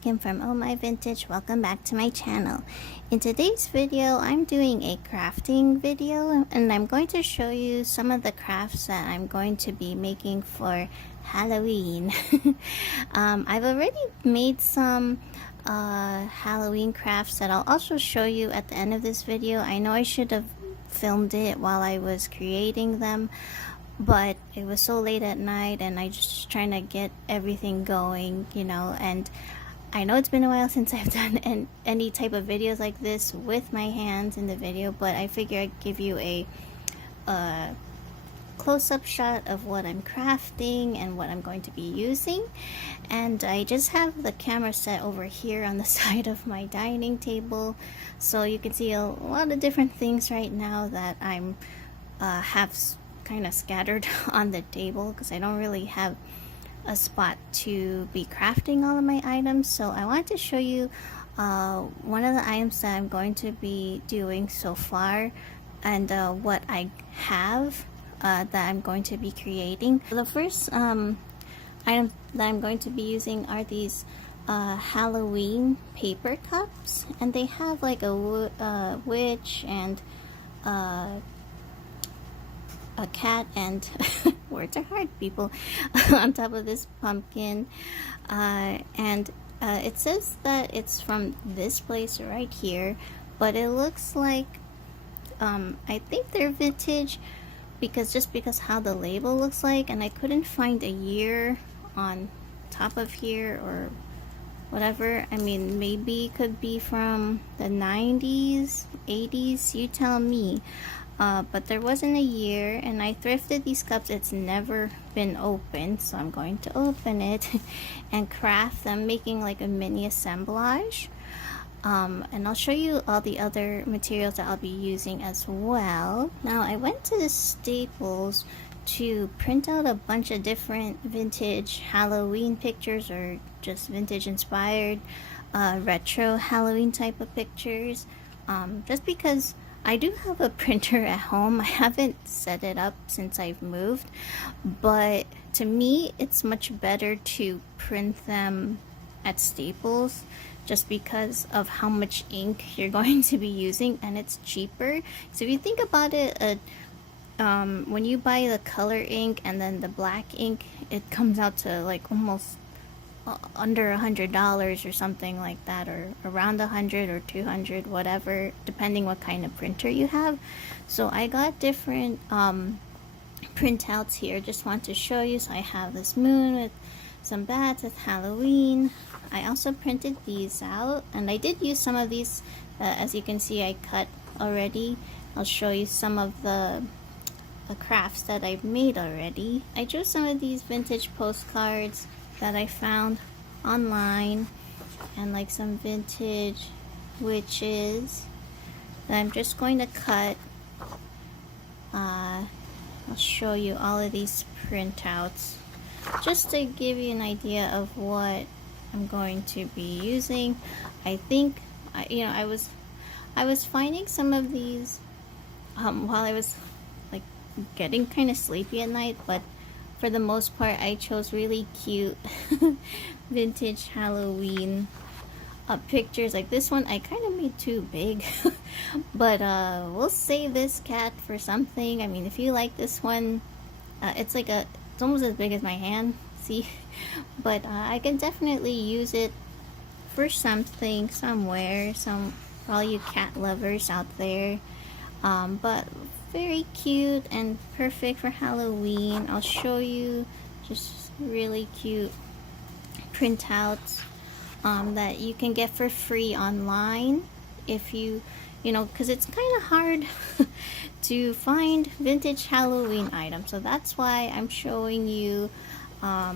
Kim from Oh My Vintage. Welcome back to my channel. In today's video, I'm doing a crafting video and I'm going to show you some of the crafts that I'm going to be making for Halloween. I've already made some Halloween crafts that I'll also show you at the end of this video. I know I should have filmed it while I was creating them, but it was so late at night and I just trying to get everything going, you know, and I know it's been a while since I've done any type of videos like this with my hands in the video, but I figure I'd give you a close-up shot of what I'm crafting and what I'm going to be using. And I just have the camera set over here on the side of my dining table, so you can see a lot of different things right now that I'm have kind of scattered on the table because I don't really have a spot to be crafting all of my items. So I want to show you one of the items that I'm going to be doing so far and what I have that I'm going to be creating. The first item that I'm going to be using are these Halloween paper cups, and they have like a witch and a cat and words are hard, people, on top of this pumpkin, and it says that it's from this place right here, but it looks like I think they're vintage because how the label looks like, and I couldn't find a year on top of here or whatever. I mean, maybe it could be from the 90s, 80s, you tell me. But there wasn't a year, and I thrifted these cups. It's never been opened, so I'm going to open it and craft them, making like a mini assemblage. And I'll show you all the other materials that I'll be using as well. Now, I went to the Staples to print out a bunch of different vintage Halloween pictures, or just vintage inspired retro Halloween type of pictures, just because I do have a printer at home. I haven't set it up since I've moved, but to me it's much better to print them at Staples just because of how much ink you're going to be using, and it's cheaper. So if you think about it, when you buy the color ink and then the black ink, it comes out to like almost under $100 or something like that, or around 100 or 200, whatever, depending what kind of printer you have. So I got different printouts here. Just want to show you. So I have this moon with some bats with Halloween. I also printed these out, and I did use some of these, as you can see I cut already. I'll show you some of the crafts that I've made already. I drew some of these vintage postcards that I found online, and like some vintage witches that I'm just going to cut. I'll show you all of these printouts just to give you an idea of what I'm going to be using. I think I was finding some of these while I was like getting kind of sleepy at night, but for the most part I chose really cute vintage Halloween pictures. Like this one I kind of made too big but we'll save this cat for something. I mean, if you like this one, it's almost as big as my hand, see, but I can definitely use it for something somewhere, for all you cat lovers out there. But very cute and perfect for Halloween. I'll show you just really cute printouts that you can get for free online if you know, because it's kind of hard to find vintage Halloween items. So that's why I'm showing you all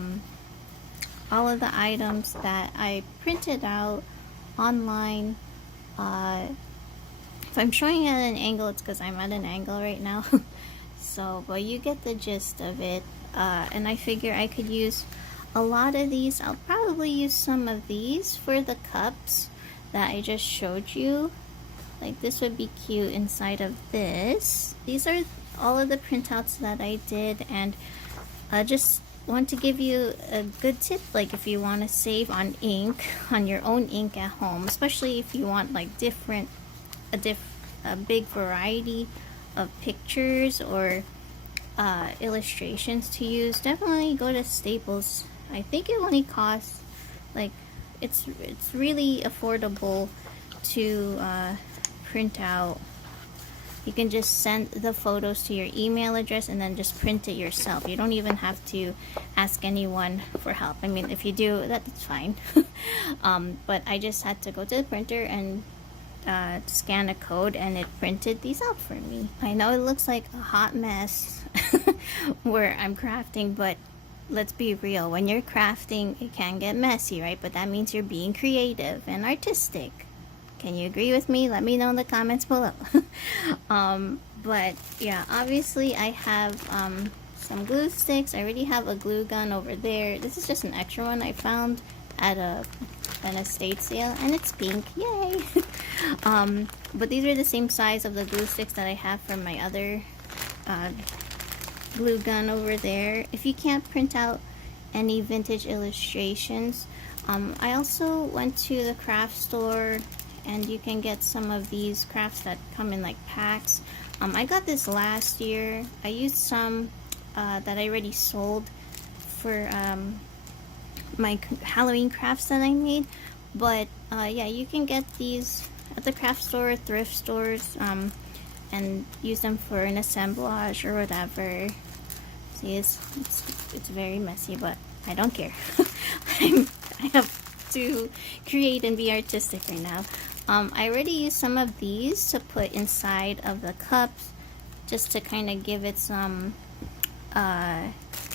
of the items that I printed out online. If I'm showing it at an angle, it's because I'm at an angle right now. So, but you get the gist of it. And I figure I could use a lot of these. I'll probably use some of these for the cups that I just showed you. Like this would be cute inside of this. These are all of the printouts that I did, and just want to give you a good tip, like if you want to save on ink, on your own ink at home, especially if you want like a big variety of pictures or illustrations to use. Definitely go to Staples. I think it only costs like it's really affordable to print out. You can just send the photos to your email address and then just print it yourself. You don't even have to ask anyone for help. I mean, if you do, that's fine. But I just had to go to the printer and scan a code, and it printed these out for me. I know it looks like a hot mess where I'm crafting, but let's be real. When you're crafting, it can get messy, right? But that means you're being creative and artistic. Can you agree with me? Let me know in the comments below. But yeah, obviously I have some glue sticks. I already have a glue gun over there. This is just an extra one I found at an estate sale, and it's pink. Yay! But these are the same size of the glue sticks that I have from my other glue gun over there. If you can't print out any vintage illustrations, I also went to the craft store, and you can get some of these crafts that come in like packs. I got this last year. I used some that I already sold for my Halloween crafts that I made. But yeah, you can get these at the craft store, thrift stores, and use them for an assemblage or whatever. See, it's very messy, but I don't care. I have to create and be artistic right now. I already used some of these to put inside of the cups, just to kind of give it some,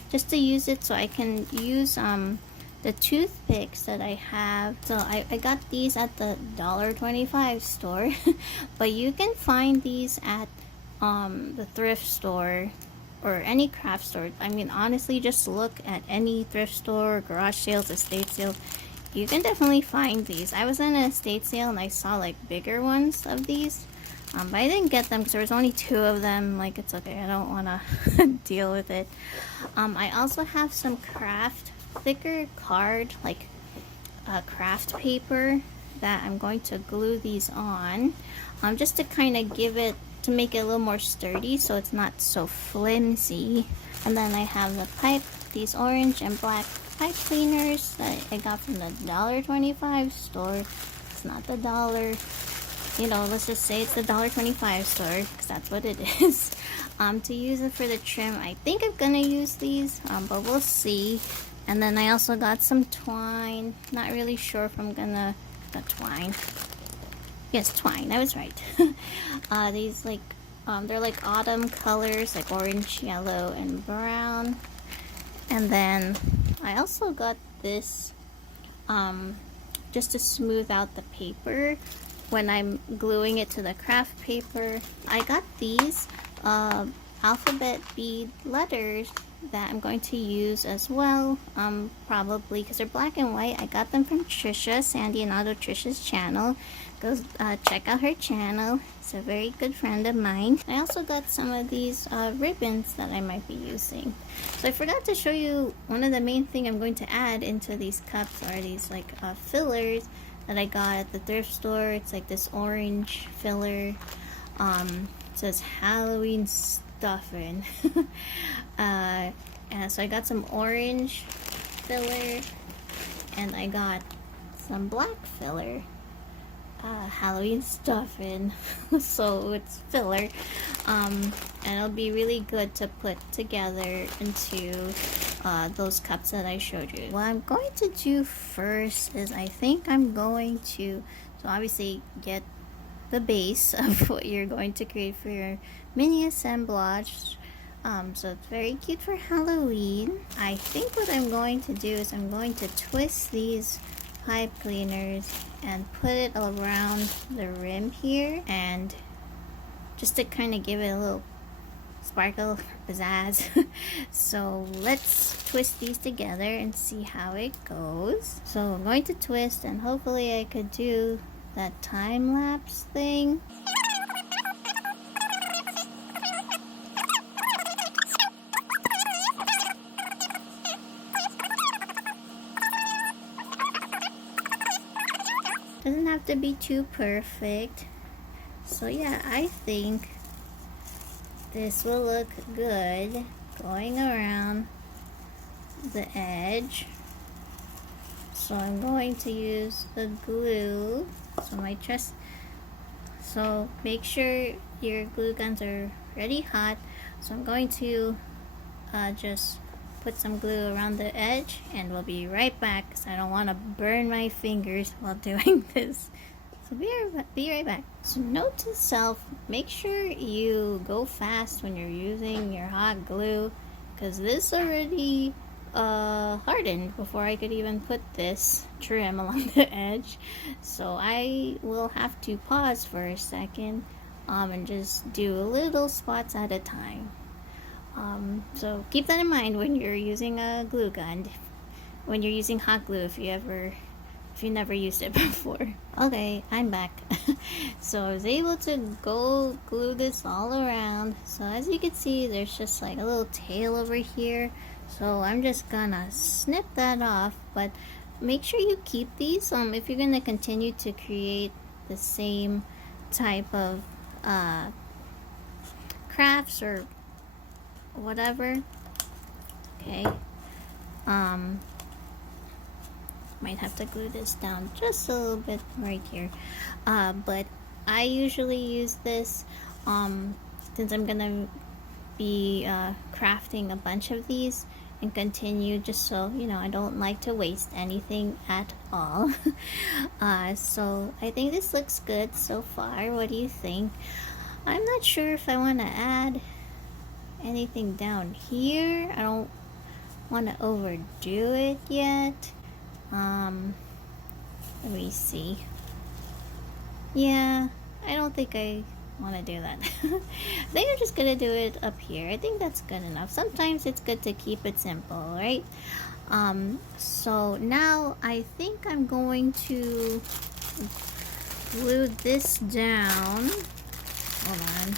just to use it so I can use the toothpicks that I have. So I got these at the $1.25 store, but you can find these at the thrift store or any craft store. I mean, honestly, just look at any thrift store, garage sales, estate sales. You can definitely find these. I was in an estate sale and I saw like bigger ones of these, but I didn't get them because there was only 2 of them. Like, it's okay, I don't want to deal with it. I also have some thicker card, like craft paper, that I'm going to glue these on, just to kind of to make it a little more sturdy so it's not so flimsy. And then I have the these orange and black pipe cleaners that I got from the $1.25 store. It's not the dollar, you know, let's just say it's the $1.25 store, because that's what it is. To use it for the trim, I think I'm gonna use these, but we'll see. And then I also got some twine. Not really sure if I'm gonna twine. Yes, twine, I was right. These like they're like autumn colors, like orange, yellow, and brown. And then I also got this just to smooth out the paper when I'm gluing it to the craft paper. I got these alphabet bead letters that I'm going to use as well, probably because they're black and white. I got them from Trisha, Sandy and Auto Trisha's channel. Go check out her channel. It's a very good friend of mine. I also got some of these ribbons that I might be using. So I forgot to show you one of the main thing I'm going to add into these cups are these like fillers that I got at the thrift store. It's like this orange filler. It says Halloween stuffing. And so I got some orange filler, and I got some black filler. Halloween stuffing. So it's filler, and it'll be really good to put together into those cups that I showed you. What I'm going to do first is I think I'm going to obviously get the base of what you're going to create for your mini assemblage. So it's very cute for Halloween. I think what I'm going to do is I'm going to twist these pipe cleaners and put it around the rim here, and just to kind of give it a little sparkle, pizzazz. So let's twist these together and see how it goes. So I'm going to twist, and hopefully I could do that time-lapse thing. to be too perfect. So yeah, I think this will look good going around the edge. So I'm going to use the glue. So make sure your glue guns are ready hot. So I'm going to just put some glue around the edge, and we'll be right back because I don't want to burn my fingers while doing this. So be right back. So note to self, make sure you go fast when you're using your hot glue, because this already hardened before I could even put this trim along the edge. So I will have to pause for a second and just do little spots at a time. So keep that in mind when you're using a glue gun, when you're using hot glue, if you never used it before. Okay, I'm back. So I was able to go glue this all around. So as you can see, there's just like a little tail over here. So I'm just gonna snip that off, but make sure you keep these if you're gonna continue to create the same type of crafts or whatever. Okay. Might have to glue this down just a little bit right here, but I usually use this since I'm gonna be crafting a bunch of these and continue, just so you know, I don't like to waste anything at all. So I think this looks good so far. What do you think? I'm not sure if I want to add anything down here. I don't want to overdo it yet. Let me see. Yeah, I don't think I want to do that. I think I'm just gonna do it up here. I think that's good enough. Sometimes it's good to keep it simple, right? So now I think I'm going to glue this down. Hold on.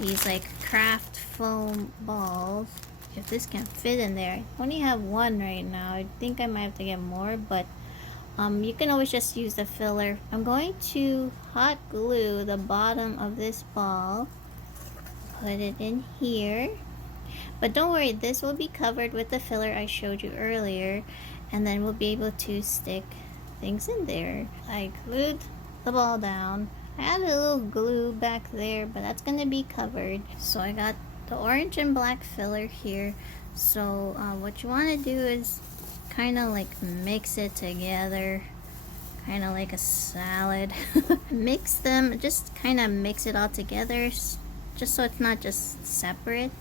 These like craft foam balls. If this can fit in there. I only have one right now. I think I might have to get more, but you can always just use the filler. I'm going to hot glue the bottom of this ball. Put it in here. But don't worry, this will be covered with the filler I showed you earlier, and then we'll be able to stick things in there. I glued the ball down. I added a little glue back there, but that's going to be covered. So I got the orange and black filler here. So what you want to do is kind of like mix it together, kind of like a salad. Mix them, just kind of mix it all together, just so it's not just separate.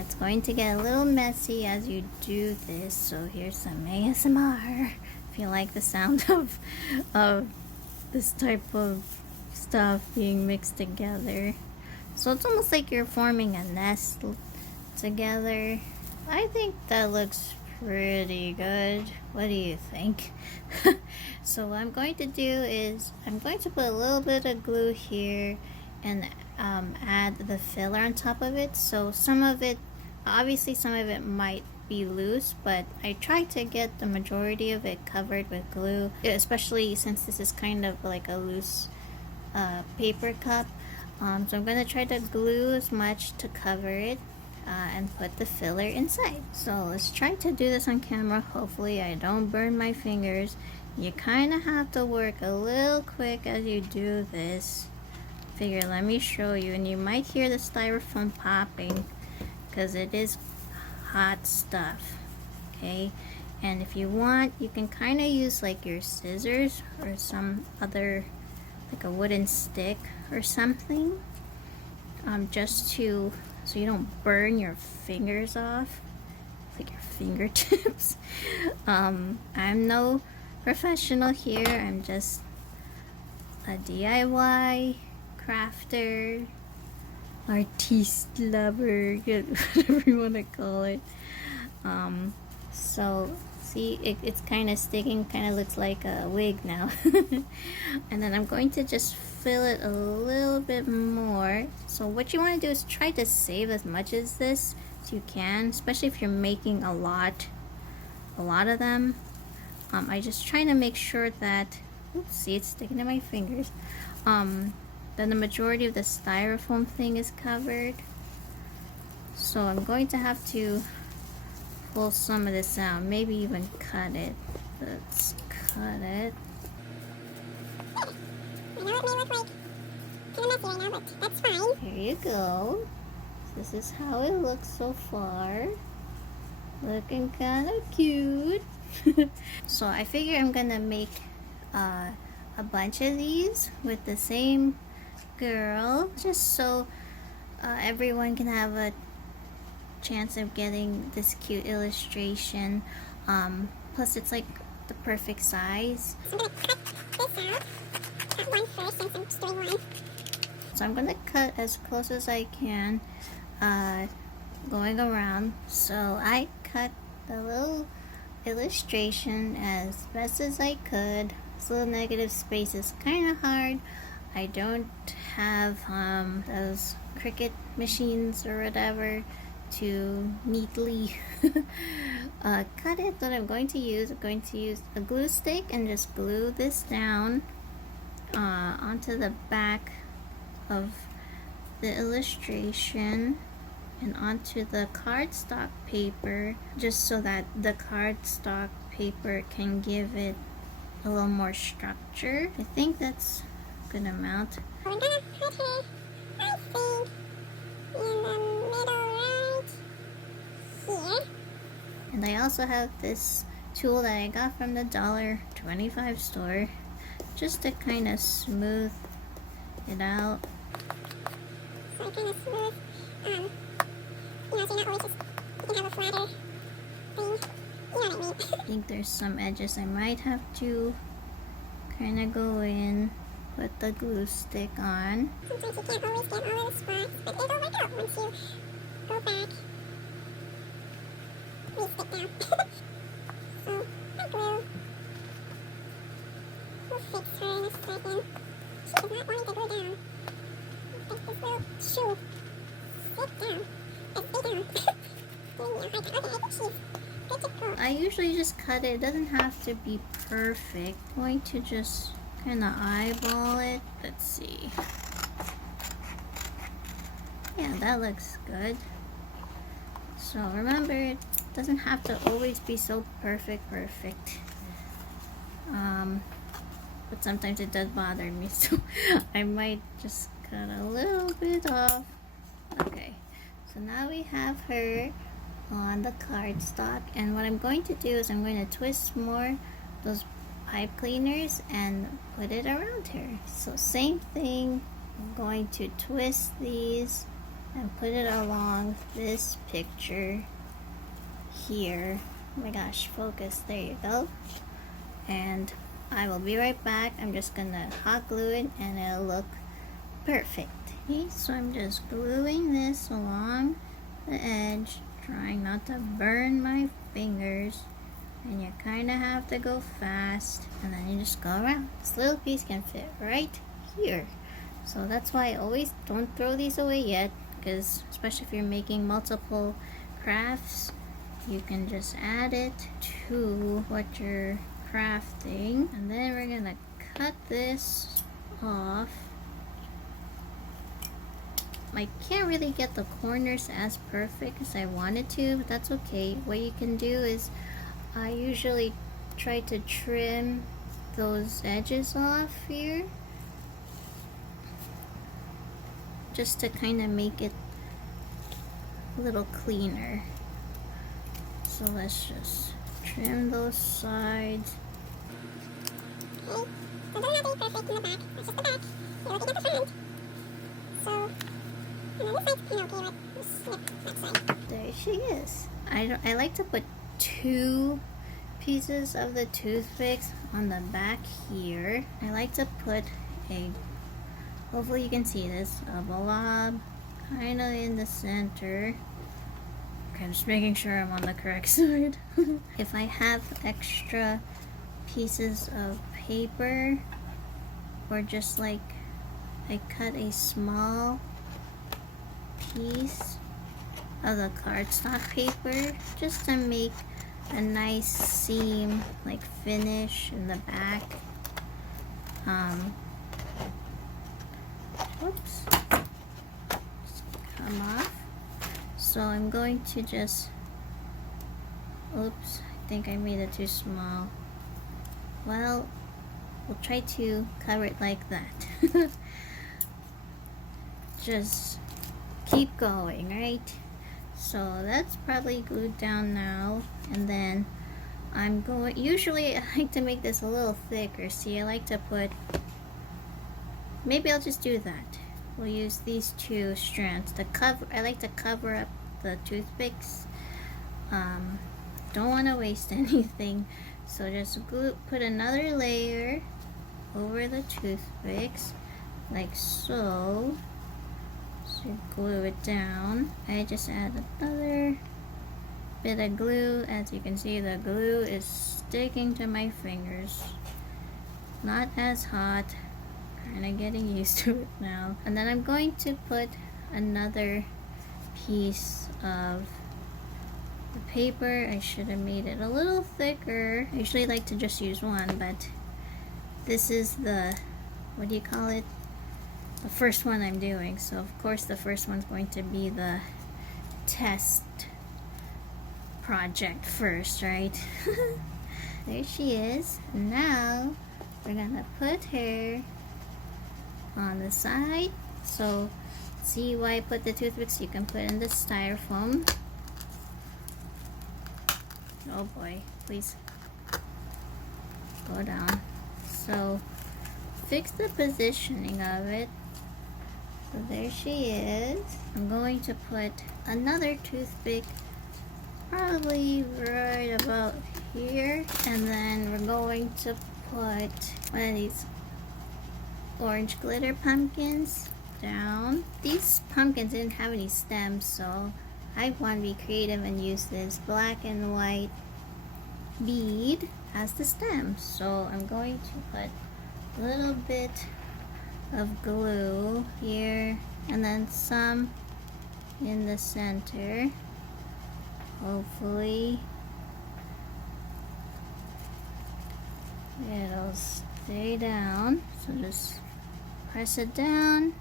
It's going to get a little messy as you do this, so here's some ASMR if you like the sound of this type of stuff being mixed together. So it's almost like you're forming a nest together. I think that looks pretty good. What do you think? So what I'm going to do is I'm going to put a little bit of glue here and add the filler on top of it. So some of it, obviously some of it might be loose, but I try to get the majority of it covered with glue, especially since this is kind of like a loose paper cup. So I'm going to try to glue as much to cover it and put the filler inside. So let's try to do this on camera. Hopefully I don't burn my fingers. You kind of have to work a little quick as you do this. Figure, let me show you, and you might hear the styrofoam popping because it is hot stuff. Okay, and if you want, you can kind of use like your scissors or some other, like a wooden stick or something, just to, so you don't burn your fingers off, like your fingertips. I'm no professional here. I'm just a DIY crafter, artiste lover, whatever you want to call it. So see, it's kind of sticking, kind of looks like a wig now. And then I'm going to just fill it a little bit more. So what you want to do is try to save as much as this as you can, especially if you're making a lot of them. I just try to make sure that Oops, see, it's sticking to my fingers. Then the majority of the styrofoam thing is covered. So I'm going to have to pull some of this out, maybe even cut it. Let's cut it. I know it may look like kind of messy right now, but that's fine. Here you go. This is how it looks so far. Looking kind of cute. So I figure I'm gonna make a bunch of these with the same girl, just so everyone can have a chance of getting this cute illustration. Plus it's like the perfect size. So I'm gonna cut this out. Cut one first since I'm just doing one. So I'm gonna cut as close as I can, going around. So I cut the little illustration as best as I could. This little negative space is kind of hard. I don't have those Cricut machines or whatever to neatly cut it. What I'm going to use a glue stick and just glue this down onto the back of the illustration and onto the cardstock paper, just so that the cardstock paper can give it a little more structure. I think that's a good amount. We're gonna put her, I think, in the middle right here. And I also have this tool that I got from the $1.25 store, just to kind of smooth it out. So kind of smooth, so you're not always just, you can have a flatter thing, you know what I mean. I think there's some edges I might have to kind of go in, put the glue stick on. Sometimes you can't always get all of the spots, but it'll work out once you go back. Please stick down. So, the glue will fix her in a second. She is not wanting to go down. Like this little shoe. Sit down. Stay down. Okay, I think she's good to go. I usually just cut it. It doesn't have to be perfect. I'm going to just kind of eyeball it. Let's see. Yeah, that looks good. So remember, it doesn't have to always be so perfect. But sometimes it does bother me, so I might just cut a little bit off. Okay, so now we have her on the cardstock, and what I'm going to do is I'm going to twist more those pipe cleaners and put it around her. So same thing, I'm going to twist these and put it along this picture here. Oh my gosh, focus, there you go. And I will be right back. I'm just gonna hot glue it and it'll look perfect. Okay, so I'm just gluing this along the edge, trying not to burn my fingers, and you kind of have to go fast, and then you just go around. This little piece can fit right here, so that's why I always don't throw these away yet, because especially if you're making multiple crafts, you can just add it to what you're crafting. And then we're gonna cut this off. I can't really get the corners as perfect as I wanted to, but that's okay. What you can do is I usually try to trim those edges off here, just to kind of make it a little cleaner. So let's just trim those sides. Okay, so they're not very perfect in the back. That's just the back. You're looking at the front. So, and then this side's kind of okay, but just snip that side. There she is. I like to put 2 pieces of the toothpicks on the back here. I like to put a, hopefully you can see this, a blob kind of in the center. Okay, I'm just making sure I'm on the correct side. If I have extra pieces of paper, or just like I cut a small piece of the cardstock paper just to make a nice seam like finish in the back. Oops, come off. So I'm going to just, oops, I think I made it too small. Well, we'll try to cover it like that. Just keep going, right? So that's probably glued down now, and then I'm going, usually I like to make this a little thicker. See, I like to put, maybe I'll just do that. We'll use these two strands to cover, I like to cover up the toothpicks. Don't want to waste anything, so just glue, put another layer over the toothpicks like so. So glue it down. I just add another bit of glue. As you can see, the glue is sticking to my fingers. Not as hot, kind of getting used to it now. And then I'm going to put another piece of the paper. I should have made it a little thicker. I usually like to just use one, but this is the, what do you call it? The first one I'm doing. So of course the first one's going to be the test project first, right? There she is. Now we're gonna put her on the side. So see why I put the toothpicks? You can put in the styrofoam. Oh boy, please go down. So fix the positioning of it. So there she is. I'm going to put another toothpick probably right about here, and then we're going to put one of these orange glitter pumpkins down. These pumpkins didn't have any stems, so I want to be creative and use this black and white bead as the stem. So I'm going to put a little bit of glue here and then some in the center. Hopefully it'll stay down. So just press it down,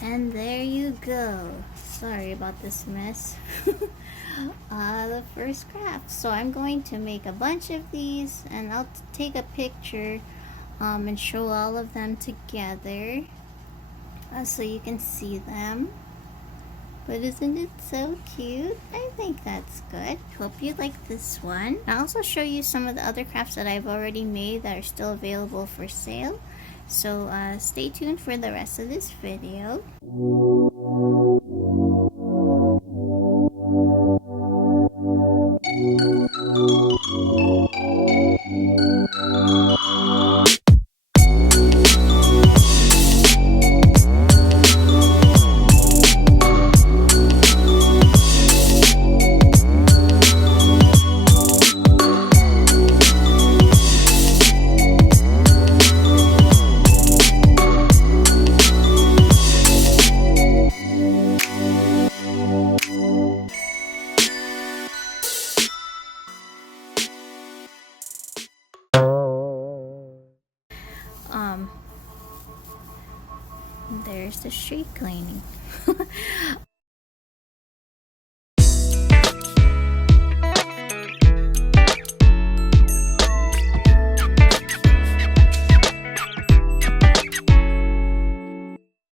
and there you go. Sorry about this mess. The first craft. So I'm going to make a bunch of these, and I'll take a picture and show all of them together so you can see them. But isn't it so cute? I think that's good. Hope you like this one. I'll also show you some of the other crafts that I've already made that are still available for sale. So stay tuned for the rest of this video. There's the street cleaning.